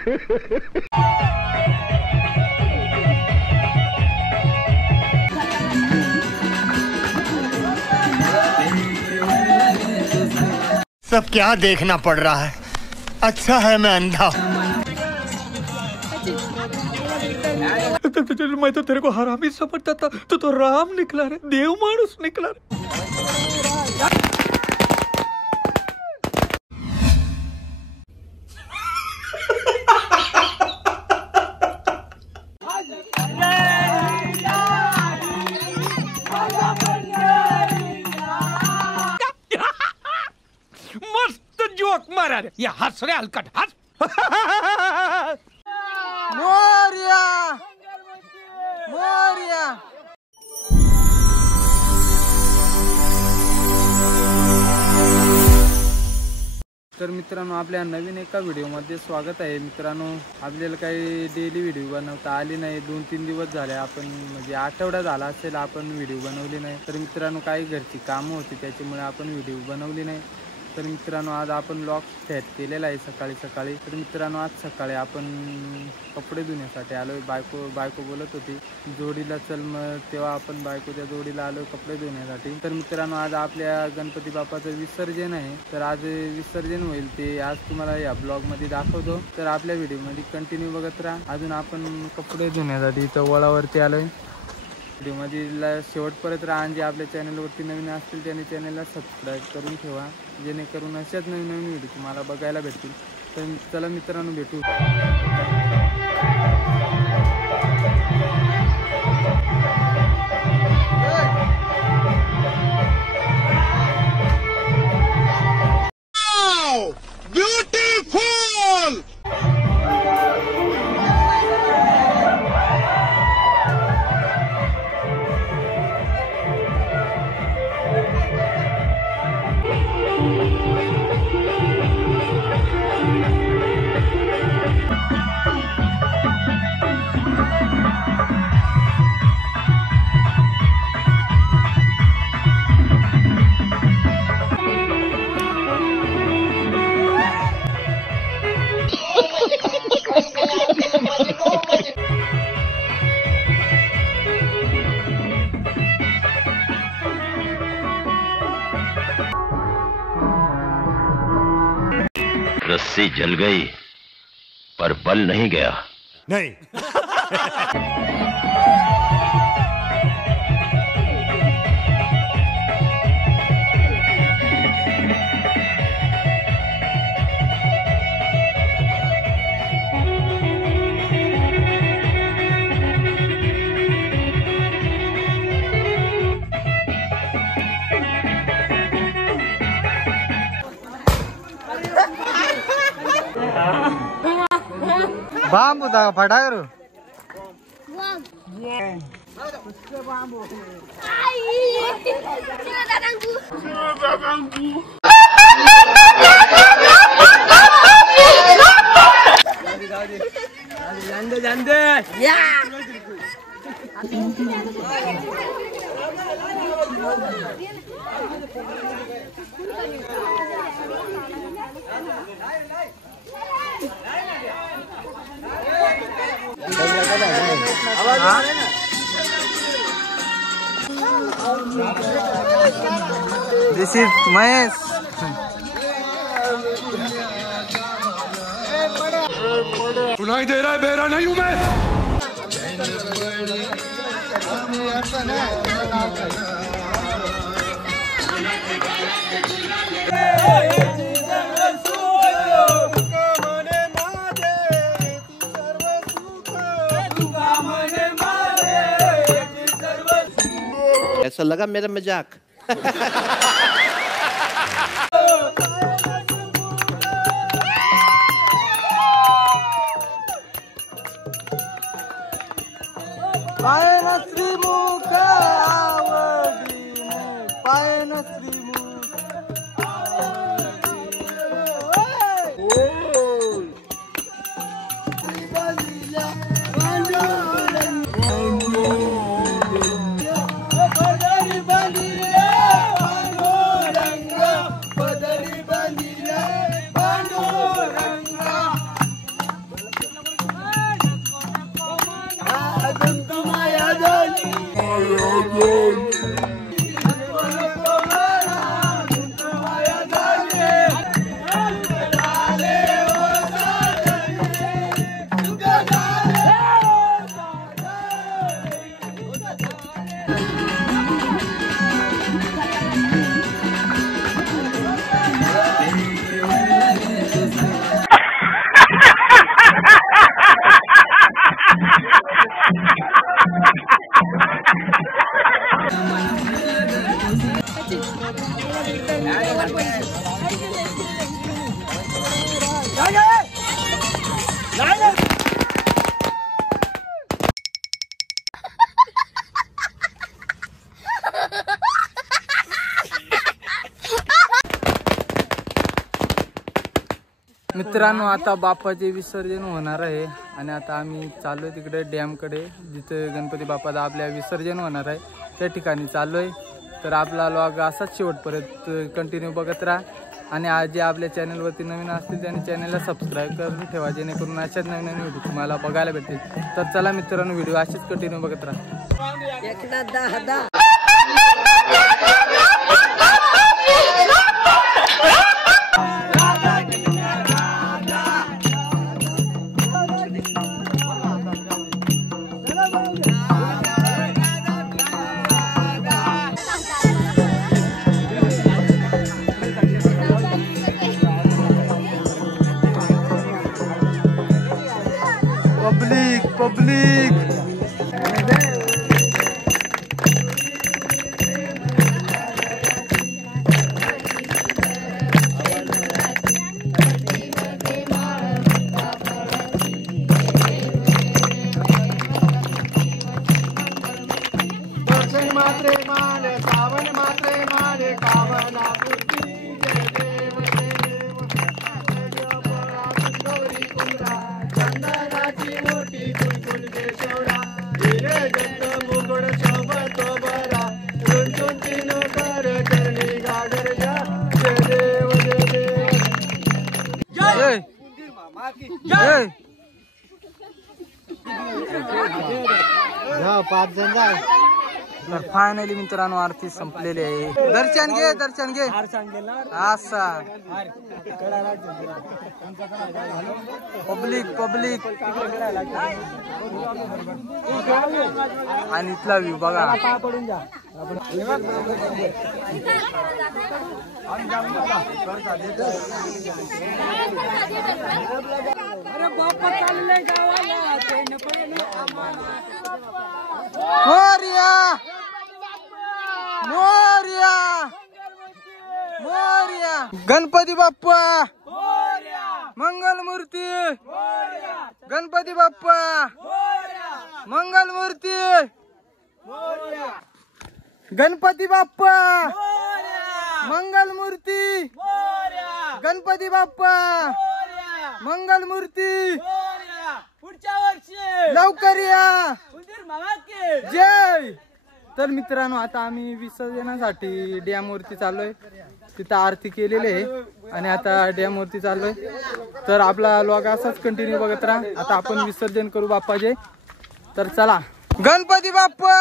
सब क्या देखना पड़ रहा है, अच्छा है मैं अंधा हूं। मैं तो तेरे को हरामी समझता था, तो राम निकला रे, देव मानुस निकला रे। मस्त जोक मारा रे, ये हंस रे हलकट हंस। मोरया मोरया। तर मित्रांनो, आपल्या नवीन एका व्हिडिओमध्ये स्वागत आहे। मित्रांनो, आपल्याला काही डेली व्हिडिओ बनवता आली नाही, 2-3 दिवस झाले, आपण म्हणजे आठवडा झाला असेल आपण व्हिडिओ बनवली नाही। तर मित्रांनो, काही घरची कामं होती त्याच्यामुळे आपण व्हिडिओ बनवली नाही। तर मित्रांनो, आज आपण ब्लॉग सेट केलेला आहे सकाळी सकाळी। तर मित्रांनो, आज सकाळी आपण कपडे धुण्यासाठी आलो आहे। बायको बोलत होती जोडीला चल, मग तेव्हा आपण बायकोच्या जोडीला आलो कपडे धुण्यासाठी। तर मित्रांनो, आज आपल्या गणपती बाप्पाचं विसर्जन आहे। तर आज विसर्जन होईल, ते आज तुम्हाला या ब्लॉगमध्ये दाखवतो। तर आपल्या व्हिडिओमध्ये कंटिन्यू बघत राहा। अजून आपण कपडे धुण्यासाठी इथं वळावरती आलो आहे। व्हिडिओमध्ये शेवटपर्यंत राहा। आणि जे आपल्या चॅनलवरती नवीन असतील त्याने चॅनलला सबस्क्राईब करून ठेवा, जेणेकरून अशाच नवीन नवीन व्हिडिओ तुम्हाला बघायला भेटतील। तर चला मित्रांनो, भेटू। ब्यूटीफुल। रस्सी जल गई पर बल नहीं गया। नहीं। बांबू दा फटा करू। This is Mahesh. सुनाई दे रहा है, बेरा नहीं हूं मैं। ऐसा लगा मेरा मजाक। पायन श्रीमुख आवडीने, पायन श्रीमुख। मित्रांनो आता बाप्पाचे विसर्जन होणार आहे आणि आता आम्ही चाललोय तिकडे डॅमकडे जिथे गणपती बाप्पाचा आपल्या विसर्जन होणार आहे त्या ठिकाणी चाललोय। तर आपला व्लॉग असाच शेवटपर्यंत कंटिन्यू बघत राहा आणि आज जे आपल्या चॅनलवरती नवीन असतील त्यांनी चॅनलला सबस्क्राईब करून ठेवा जेणेकरून अशाच नवीन नवीन व्हिडिओ तुम्हाला बघायला भेटतील। तर चला मित्रांनो व्हिडिओ असेच कंटिन्यू बघत राहा। पब्लिक मात्रे माने सावन मात्रे माने कामना पूर्ती जय देव गौरी कुंडा चंदनाची मोठी कुलकुल केशवडा हिरे गंध मुगड शोभतो बरा रुंचून तीन कर करणी गागर जा जय देव जय जय पाच जण जाय। तर फायनली मित्रांनो आरती संपलेली आहे। दर्शन घे असा पब्लिक आणि इथला व्ह्यू बघा। मोरया गणपती बाप्पा मंगलमूर्ती गणपती बाप्पा मंगलमूर्ती गणपती बाप्पा मंगलमूर्ती गणपती बाप्पा मंगलमूर्ती पुढच्या वर्षी लवकर या जय। तर मित्रांनो आता आम्ही विसर्जनासाठी डॅम वरती चाललोय तिथं आरती केलेली आहे आणि आता डॅम वरती चाललोय। तर आपला व्लॉग असाच कंटिन्यू बघत राहा। आता आपण विसर्जन करू बाप्पाचे। तर चला गणपती बाप्पा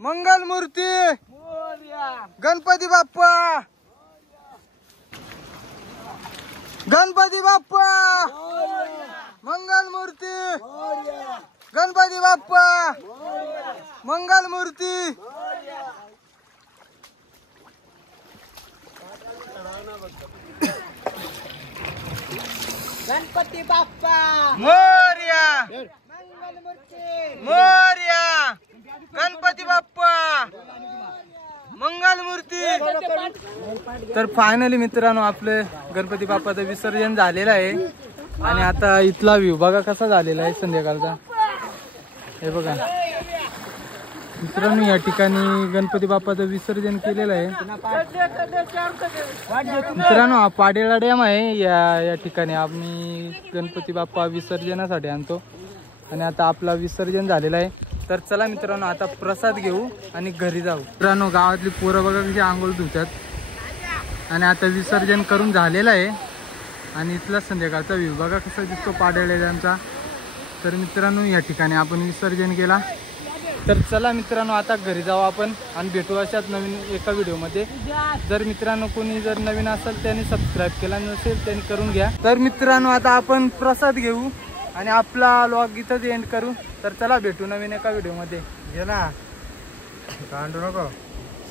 मंगलमूर्ती गणपती बाप्पा गणपती बाप्पा मंगलमूर्ती गणपती बाप्पा मंगलमूर्ती गणपती बाप्पा मोरया मोरया गणपती बाप्पा मंगलमूर्ती। तर फायनली मित्रांनो आपले गणपती बाप्पाचं विसर्जन झालेलं आहे आणि आता इथला व्ह्यू बघा कसा झालेला आहे संध्याकाळचा। हे बघा मित्रांनो या ठिकाणी गणपती बाप्पाचं विसर्जन केलेलं आहे। मित्रांनो हा पाडेला डॅम आहे। या ठिकाणी आम्ही गणपती बाप्पा विसर्जनासाठी आणतो आणि आता आपला विसर्जन झालेला आहे। तर चला मित्रांनो आता प्रसाद घेऊ आणि घरी जाऊ। मित्रांनो गावातली पोरं बघा कशी आंघोळ धुतात आणि आता विसर्जन करून झालेलं आहे आणि इथला संध्याकाळचा व्ह्यू बघा कसा दिसतो पाडेला डॅमचा। तर मित्रांनो या ठिकाणी आपण विसर्जन केला। तर चला मित्रांनो आता घरी जाऊ आपण आणि भेटू अशाच नवीन एका व्हिडिओमध्ये। जर मित्रांनो कोणी जर नवीन असेल त्यांनी सबस्क्राईब केला नसेल त्यांनी करून घ्या। तर मित्रांनो आता आपण प्रसाद घेऊ आणि आपला व्लॉग इथंच एंड करू। तर चला भेटू नवीन एका व्हिडिओमध्ये। घे ना।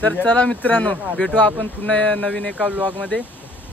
तर चला मित्रांनो, भेटू आपण पुन्हा नवीन एका व्लॉग मध्ये.